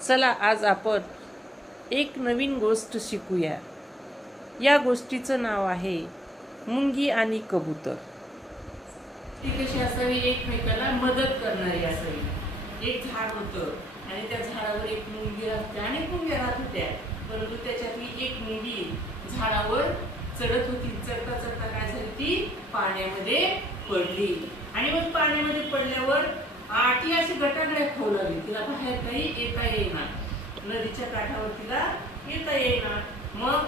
चला आज आपण एक नवीन गोष्ट शिकूया। या गोष्टीचं नाव आहे मुंगी आणि कबूतर। ती कशी असावी, एकमेकाला मदत करणारी असावी। एक झाड होतं आणि त्या झाडावर एक मुंगी राहते, अनेक मुंग्या राहत होत्या, परंतु त्याच्यातली एक मुंगी झाडावर चढत होती। चढता चढता काय झाली, ती पाण्यामध्ये पडली आणि मग पाण्यामध्ये पडल्यावर ती अशी गटागळ्या खाऊ लागली। तिला बाहेर काही येता येईना, नदीच्या काठावर तिला येता येईना। मग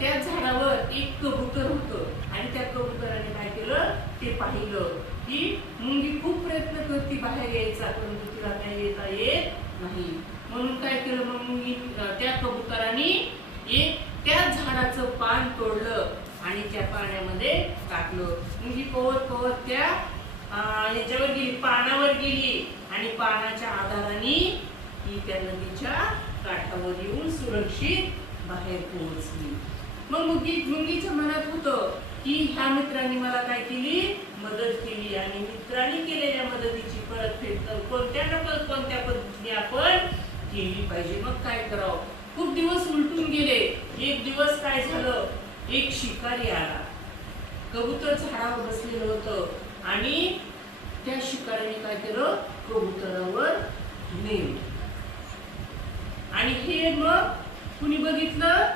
त्या झाडावर एक कबूतर होतं आणि त्या कबुतराने काय केलं, ते पाहिलं की मुंगी खूप प्रयत्न करते बाहेर यायचा, परंतु तिला काही येता येत नाही। म्हणून काय केलं, मग मुंगी त्या कबुतराने एक त्या झाडाचं पान तोडलं आणि त्या पाण्यामध्ये टाकलं। मुंगी पवत पवत त्या याच्यावर गेली, पानावर गेली आणि पानाच्या आधाराने ती त्या नदीच्या काठावर येऊन सुरक्षित बाहेर पोहोचली। मग मुंगीच्या मनात होतं की ह्या मित्रांनी मला काय केली, मदत केली आणि मित्रांनी केलेल्या मदतीची परतफेड कोणत्या ना कोणत्या पद्धतीने आपण केली पाहिजे। मग काय करावं, खूप दिवस उलटून गेले। एक दिवस काय झालं, एक शिकारी आला। कबूतर झाडावर बसलेलं होतं आणि त्या शिकाऱ्याने काय केलं, कबुतरावर नेम आणि हे मग कुणी बघितलं,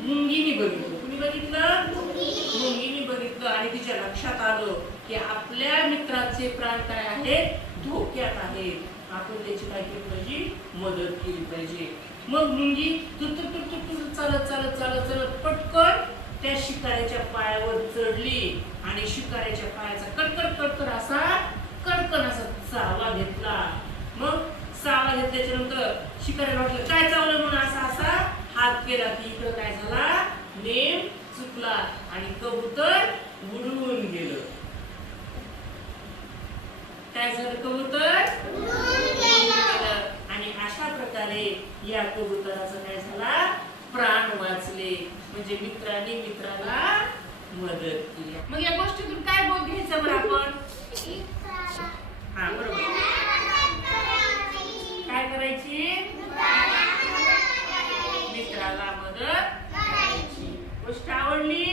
मुंगीने बघितलं। कुणी बघितलं, मुंगीने बघितलं आणि तिच्या लक्षात आलं की आपल्या मित्राचे प्राण काय आहेत, धोक्यात आहेत, आपण त्याची काय केली पाहिजे, मदत केली पाहिजे। मग मुंगी चालत चालत चालत चालत पटकन त्या शिकाऱ्याच्या पायावर चढली आणि शिकाऱ्याच्या पायाचा कडकड कडकड असा कडकन असा चावा घेतला। मग चावा घेतल्याच्या नंतर शिकाऱ्याला वाटलं काय चावलं, म्हणून असा असा हात केला की इकडं काय झाला, नेम चुकला आणि कबूतर उडून गेलं। काय झालं, कबूतर उडून गेलं आणि अशा प्रकारे या कबुतराचा काय झाला, प्राण वाचले। म्हणजे मित्रांनी मित्राला मदत केली। मग या गोष्टीतून काय बोध घ्यायचं बरं आपण, बरोबर काय करायची, मित्राला मदत करायची। गोष्ट आवडली?